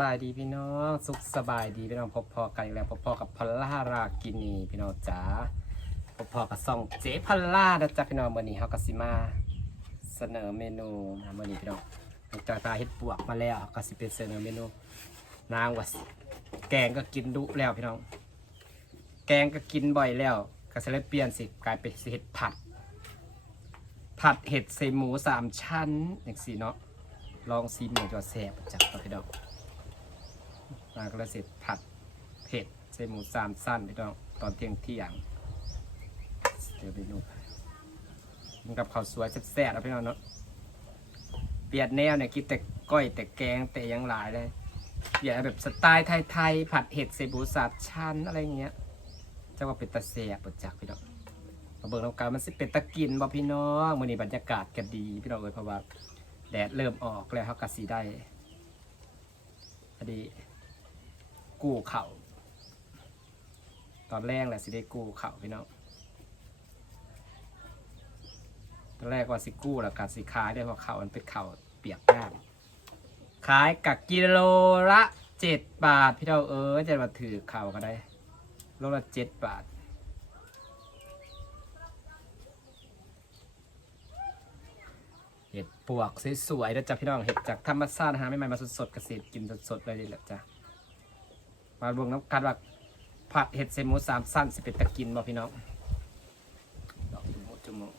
บายดีพี่น้องสุขสบายดีพี่น้องพบพอกันอีกแล้วพบพอกับพอลล่ารากินีพี่น้องจ๋าพบพอกับซองเจ๊พอลล่านะจ๊ะพี่น้องมื่อนี้เฮาก็สิมาเสนอเมนูนะมื่อนี้พี่น้องหลังจากตาเฮ็ดปวกมาแล้วก็สิเป็นเสนอเมนูนางว่าสิแกงก็กินดุแล้วพี่น้อง แกงก็กินบ่อยแล้วก็จะเลยเปลี่ยนสิกลายเป็นเห็ดผัด ผัดเห็ดใส่หมูสามชั้นอย่างสี่เนาะลองซีหมูจอแซบจับต่อพี่น้อง มาก็เลยเสร็จผัดเผ็ดใส่หมูสามสั้นพี่น้องตอนเที่ยงเที่ยงเดี๋ยวเมนูมันกับข้าวสวยแซ่บๆแล้วพี่น้องเนาะเปลี่ยนแนวเนี่ยคิดแต่ก้อยแต่แกงแต่ยังหลายเลยเปลี่ยนแบบสไตล์ไทยๆผัดเห็ดใส่หมูสามชั้นอะไรเงี้ยจะว่าเป็นตะแซ่บปจักพี่น้องมาเบิ่งน้ำกันมันสิเป็นตะกินบ่พี่น้องมื้อนี้บรรยากาศก็ดีพี่น้องเอ้ยเพราะว่าแดดเริ่มออกแล้วเขากะสีได้พอดี กูเข่าตอนแรกแหละสิได้กูเข่าพี่น้องตอนแรกว่าสิกู้แล้วกัสิขายได้เพราะเข่ามันเป็นเข่าเปียกแน้ำขายกับกิโลละเจ็ดบาท พี่เราเออจะมาถือเข่าก็ได้โลละเจ็ดบาทเห็ดปวกสวยๆนะจ๊ะพี่น้องเห็ดจากธรรมชาติหาไม่ใหม่มาสดๆเกษตรกินสดๆเลยนี่แหละจ้ะ มาบวงน้ำกันว่าผัดเห็ดเซมูสามสั้นสิเป็นตะกินบ่พี่น้องดอกจมูกจมูก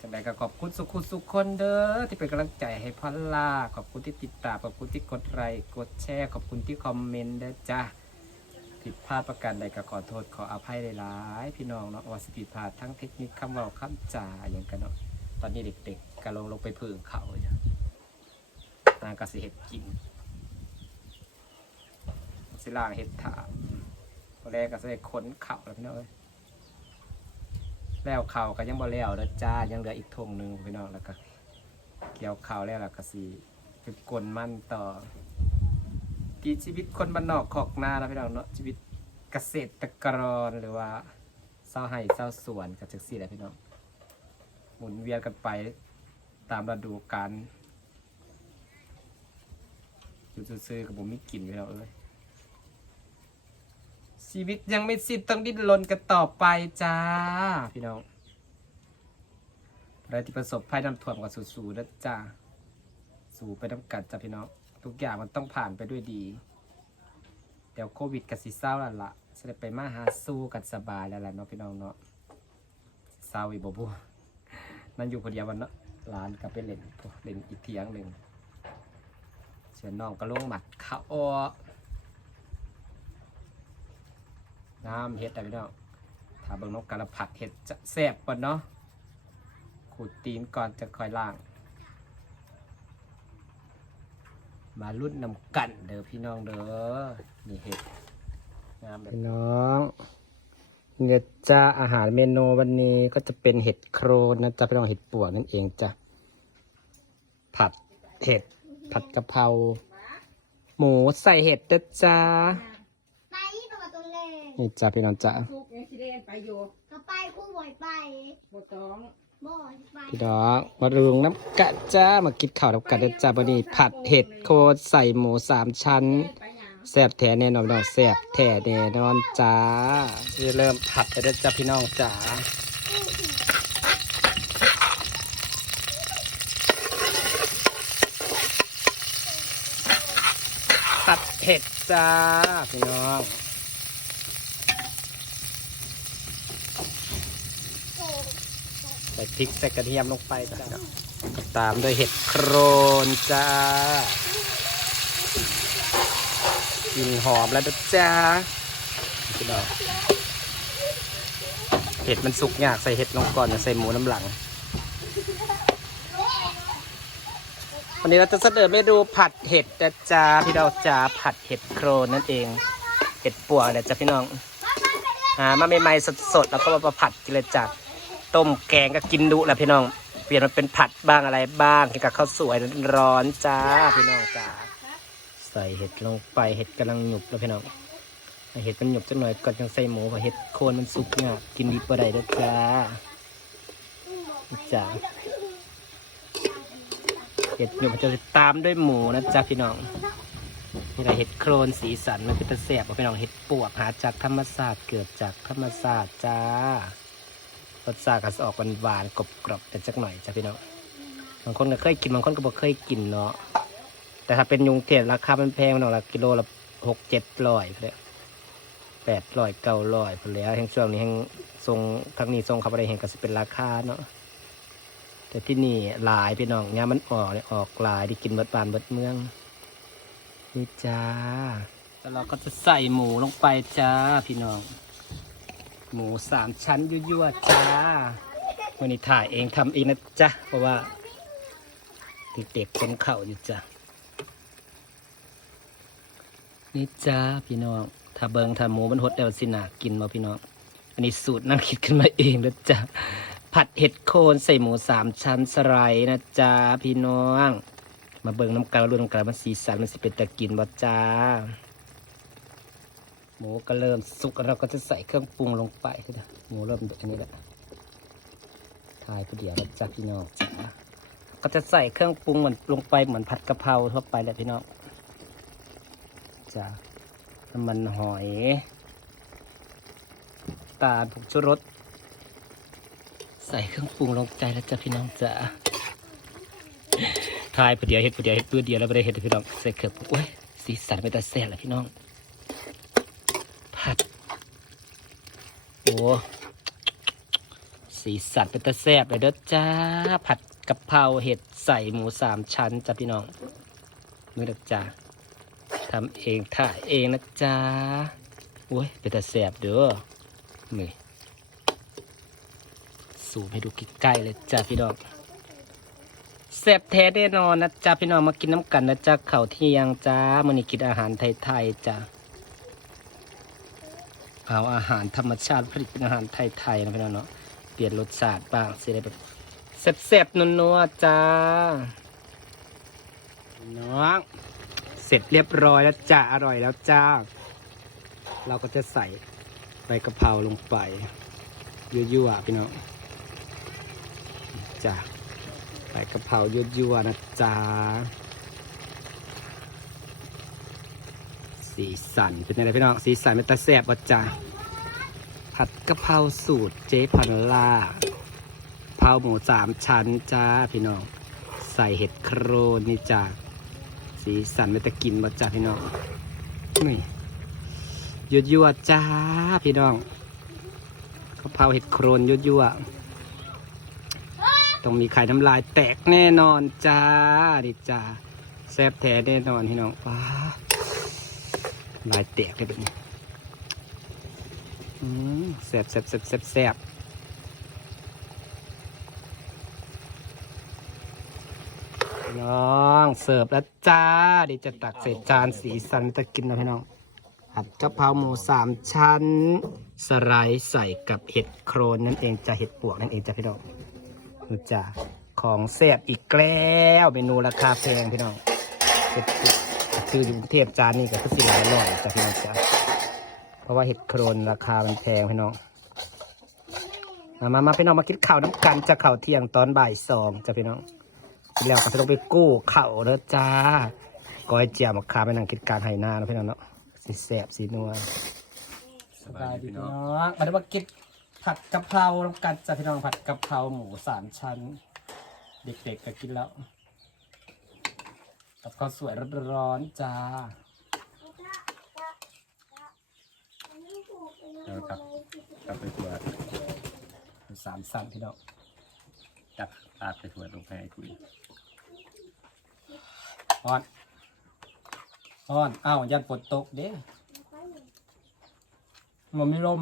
จังใดก็ขอบคุณสุขุสุขคนเด้อที่เป็นกำลังใจให้พอลล่าขอบคุณที่ติดตามขอบคุณที่กดไลค์กดแชร์ขอบคุณที่คอมเมนต์เด้อจ้ะผิดพลาดประการใดก็ขอโทษขออภัยหลายๆพี่น้องเนาะว่าสิผิดพลาดทั้งเทคนิคคำเว่าคำจ่าอย่างกันเนาะตอนนี้เด็กๆก็ลงลงไปพึ่งเขาอยู่นางกสิเห็ดกิน สิล่างเห็ดถามตอนแรกก็สิได้ขนเข่าแล้วพี่น้องเอ้ยแล้วเข่าก็ยังบ่แล้วนะจ้ายังเหลืออีกทงหนึ่งพี่น้องแล้วก็เกี่ยวเข่าแล้วล่ะก็สิไปกลนมันต่อกีชีวิตคนบ้านนอกขอกนาแล้วพี่น้องเนาะชีวิตเกษตรกรหรือว่าเศร้าไห้เศร้าสวนกับจักซี่แหละพี่น้องหมุนเวียนกันไปตามฤดูกาลอยู่ซื่อๆกับผมไม่กินไปแล้วเอ้ย ชีวิตยังไม่สิ้นต้องดิ้นรนกันต่อไปจ้า พี่น้องอะไรที่ประสบภัยน้ำท่วมกับสู้ๆนะจ้า สู้ไปน้ำกัดจ้าพี่น้อง ทุกอย่างมันต้องผ่านไปด้วยดี เดี๋ยวโควิดกับสิเศร้าแล้วล่ะจะได้ไปมาหาสู้กันสบายแล้วล่ะเนาะพี่น้องเนาะเศร้าอีกบ่บัวนั่นอยู่คนเดียววันเนาะร้านก็ไปเล่นเล่นอีกเทียงหนึ่งเสียน้องก็ลงหมัดเขา น้ำเห็ดอะไรพี่น้องถ้าเบิ่งนกกระผัดเห็ดจะแซ่บก่อนเนาะขูดตีนก่อนจะค่อยล่าง มารุ่นนำกันเด้อพี่น้องเด้อนี่เห็ดงามแบบพี่น้องเนี่ยจ้าอาหารเมนูวันนี้ก็จะเป็นเห็ดโครนนะจ๊ะพี่น้องเห็ดปวกนั่นเองจ้ะผัดเห็ดผัดกะเพราหมูใส่เห็ดนะจ้า ไปตัวตัวเล็ก นี่จ้าพี่น้องจ้าทุกยังสิได้ไปอยู่ก็ไปคู่บ่อยไปบ่ต้องบ่อยไปพี่น้องมารุงน้ำกะจ้ามากินข้าวน้ำกะเด้อจ้าวันนี้ผัดเห็ดโครนใส่หมูสามชั้นไปหยังแซ่บแท้แน่นอนพี่น้องแซ่บแท้แน่นอนจ้าที่เริ่มผัดไปแล้วจ้าพี่น้องจ้าผัดเผ็ดจ้าพี่น้องใส่ พริกใส่กระเทียมลงไปจ้าตามด้วยเห็ดโครนจ้ากลิ่นหอมแล้วนะจ้าพี่น้องเห็ดมันสุกยากใส่เห็ดลงก่อนอย่าใส่หมูน้ำหลัง วันนี้เราจะเสนอเมนูผัดเห็ดนะจ้าพี่เราจ้าผัดเห็ดโครนนั่นเอง เห็ดปัวเนี่ยจ้าพี่น้องหามาใหม่ๆสดๆแล้วก็มาผัดกินเลยจ้า ต้มแกงก็กินดุแหล้วพี่น้อง เปลี่ยนมาเป็นผัดบ้างอะไรบ้างกินกับข้าวสวยร้อนจ้าพี่น้องจ้าใส่เห็ดลงไปเห็ดกำลังหยุบแล้วพี่น้องเห็ดมันหยุบสักหน่อยก่อนจังใส่หมูเพราะเห็ดโคนมันสุกเนี่ยกินดีปะได้ด้วยจ้าจ้าเห็ดหยุบจะตามด้วยหมูนะจ๊ะพี่น้องนี่แหละเห็ดโครนสีสันมันเป็นตะแสบบ่พี่น้องเห็ดปวกหาจากธรรมศาสตร์เกิดจากธรรมศาสตร์จ้า รสชาติก็จะออกหวานๆกรอบกรอบๆแต่จักหน่อยจ้ะพี่น้องบางคนก็เคยกินบางคนก็บ่เคยกินเนาะแต่ถ้าเป็นยุงเทศราคามันแพงพี่น้องละกิโลละหกเจ็ดร้อยเลยแปดร้อยเก้าร้อยพอแล้วแห่งช่วงนี้แห่งทรงทางนี้ทรงเขาไปได้แห่งก็สิเป็นราคาเนาะแต่ที่นี่หลายพี่น้องเนี่ยมมันออกเนี่ยออกหลายที่กินเบิดบานเบิดเมืองนี่จ้าแล้วเราก็จะใส่หมูลงไปจ้าพี่น้อง หมูสามชั้นยั่วๆจ้าวันนี้ถ่ายเองทำเองนะจ๊ะ เพราะว่าเด็กๆคนเข่าอยู่จ้ะ นี่จ้าพี่น้องถ้าเบิงถ้าหมูมันหดแล้วสินากินมาพี่น้อง อันนี้สูตรนั่งคิดขึ้นมาเองนะจ๊ะ ผัดเห็ดโคนใส่หมูสามชั้นสไลด์นะจ๊ะพี่น้อง มาเบิงน้ำกันรุ่นน้ำกันมันสีสันมันสิเป็นตะกินบ่จ้า หมูก็เริ่มสุกเราก็จะใส่เครื่องปรุงลงไปนะหมูเริ่มอันนี้แหละทายผู้เดียวแล้วจ้าพี่น้องจ้าก็จะใส่เครื่องปรุงเหมือนลงไปเหมือนผัดกะเพราทั่วไปแหละพี่น้องจ้าน้ำมันหอย ตาลผงชูรส ใส่เครื่องปรุงลงใจแล้วจ้าพี่น้องจ้าทายผู้เดียวเห็ดผู้เดียวเห็ดเดียวแล้วไม่ได้เห็ดพี่น้องใส่เขือปุ๊บโอ้ยสีสันไม่ตาแซ่บเลยพี่น้อง ผัด โอ้ สีสันเป็นตาแซบเลยเด้อจ้า ผัดกะเพราเห็ดใส่หมูสามชั้นจ้าพี่น้องมือเด้อจ้าทำเองถ่ายเองนะจ้าโอ้ยเป็นตาแซบเด้อนี่สูมให้ดูใกล้ๆเลยจ้าพี่น้องแซ่บแท้แน่นอนนะจ๊ะพี่น้องมากินน้ำกันนะจ๊ะเข่าเที่ยงจ้ามันนี้กินอาหารไทยๆจ้ะ เอาอาหารธรรมชาติผลิตเป็นอาหารไทยๆนะพี่น้องเนาะเปลี่ยนรสชาติบ้างสิได้แบบแซ่บๆนัวๆจ้าน้องเสร็จเรียบร้อยแล้วจ้าอร่อยแล้วจ้า เราก็จะใส่ใบกะเพราลงไปยั่วๆพี่น้องจ้าใส่กะเพรายั่วๆนะจ๊ะ สีสันเป็นไงพี่น้อง สีสันเป็นตาแซ่บวะจ้ะผัดกะเพราสูตรเจ๊พันล่าเผาหมูสามชั้นจ้าพี่น้อง ใส่เห็ดโครนนี่จ้าสีสันเป็นตะกินวะจ้าพี่น้องนี่ยั่วจ้าพี่น้องกะเพราเห็ดโครนยั่วต้องมีไข่น้ำลายแตกแน่นอนจ้าดิจ้าแซ่บแท้แน่นอนพี่น้องว้า ลายแตกเลยแบบนี้แซ่บแซ่บแซ่บแซ่บแซ่บน้องเสิร์ฟแล้วจ้าเดี๋ยวจะตักใส่จานสีสันจะกินนะพี่น้องผัดกะเพราหมูสามชั้น สไลด์ใส่กับเห็ดโครนนั่นเองจะเห็ดปวกนั่นเองจ้ะพี่น้องนี่จ้ะของแซ่บอีกแล้วเมนูราคาแพงพี่น้องเห็ด ชื่ออยู่กรุงเทพจานนี้ก็คือสิหลายร้อยจ้ะพี่น้องจ้ะเพราะว่าเห็ดโครนราคามันแพงพี่น้องมามามาพี่น้องมาคิดข่าวน้ำกันจะข่าวเที่ยงตอนบ่ายสองจ้ะพี่น้องกินแล้วก็จะต้องไปกู้เข่าวเด้อจ้าก้อยเจียมขาไปนั่งคิดการไห้หน้านะพี่น้องเนาะสีแซ่บสีนัวสบายดีพี่น้องมาได้มากินผัดกะเพราน้ำกันจ้ะพี่น้องผัดกะเพราหมูสามชั้น เด็กๆก็กินแล้ว กับข้าวสวยร้อนๆจ้าเออครับกลับไปถั่วสามสั้นพี่น้องจับตาดไปถั่วลงไปให้คุยอ่อนอ่อนอ้าวยันฝนตกเด้มันไม่ลม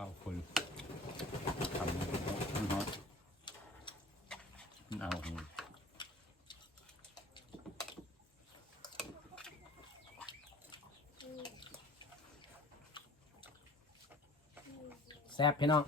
เอาคนทำมันฮอตมันเอานี่แซ่บพี่น้อง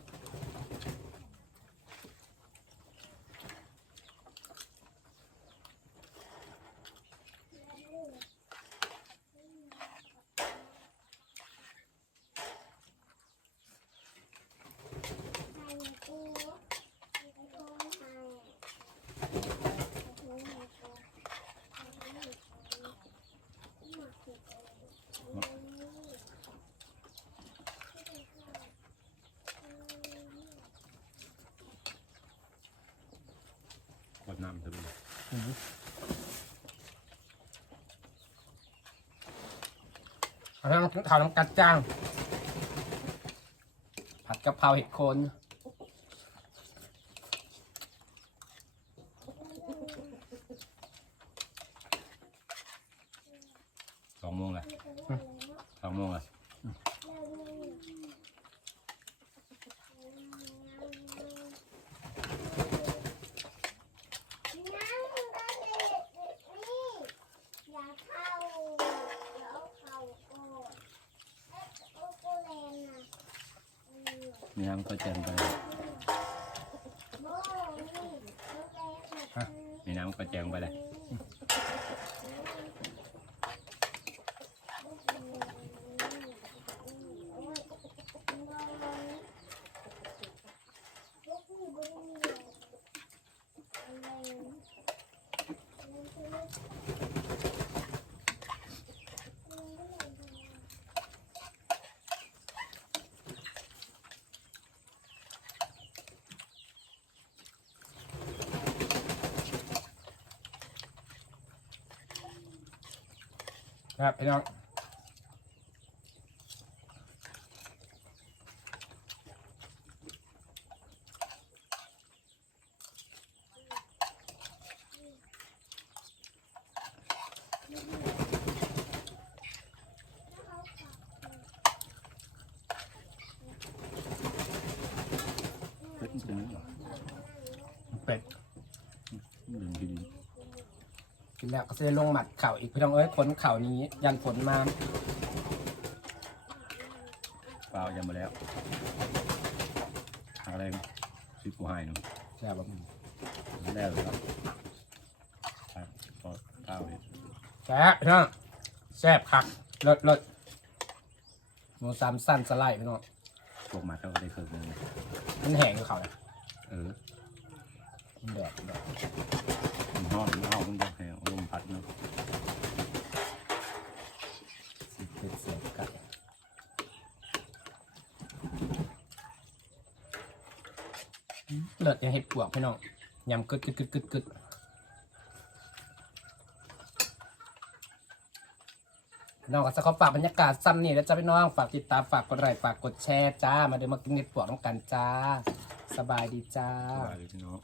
อะเอาทั้งข้าวน้ำกัดจ้าง ผัดกะเพราเห็ดโคนสองโมงเลยสองโมงเลย น้ำมันก็เด็ดนี่อย่าเข้าเดี๋ยวเอาเข้าก่อนเอ๊ะโอ้โหแรงนะอืม มีน้ำก็ แจงไปฮะมีน้ำก็แจงไปเลย ครับพี่น้องเป็ด หนึ่งที กินแล้วก็จะได้ลงหมัดเข่าอีกพี่น้องเอ้ยขนเข่านี้ ยันฝนมาเปล่ายังมาแล้วอะไรซื้อกูให้หนูใช่แบบแล้วเลยครับครับพอข้าวเลยแซ่บพี่น้องแซ่บคักเลิศเลิศหมูสามสั้นสไลด์พี่น้องพวกมาเขาก็ได้เคยเลยมันแห้งกับเขาเลยเออมันแดดแดดมันห้อนมันห้อนมันจะให้ลมพัดเนาะ สิเผ็ดเสียบไก่ เลิศยังเห็ดปวกพี่น้องยำกึดกึดกึดกึดกึดน้องก็จะขอฝากบรรยากาศซ้ำนี่แล้วจ้าพี่น้องฝากติดตามฝากกดไลค์ฝากกดแชร์จ้ามาเดี๋ยวมากินเห็ดปวกน้องกันจ้า สบายดีจ้า สบายดีพี่น้อง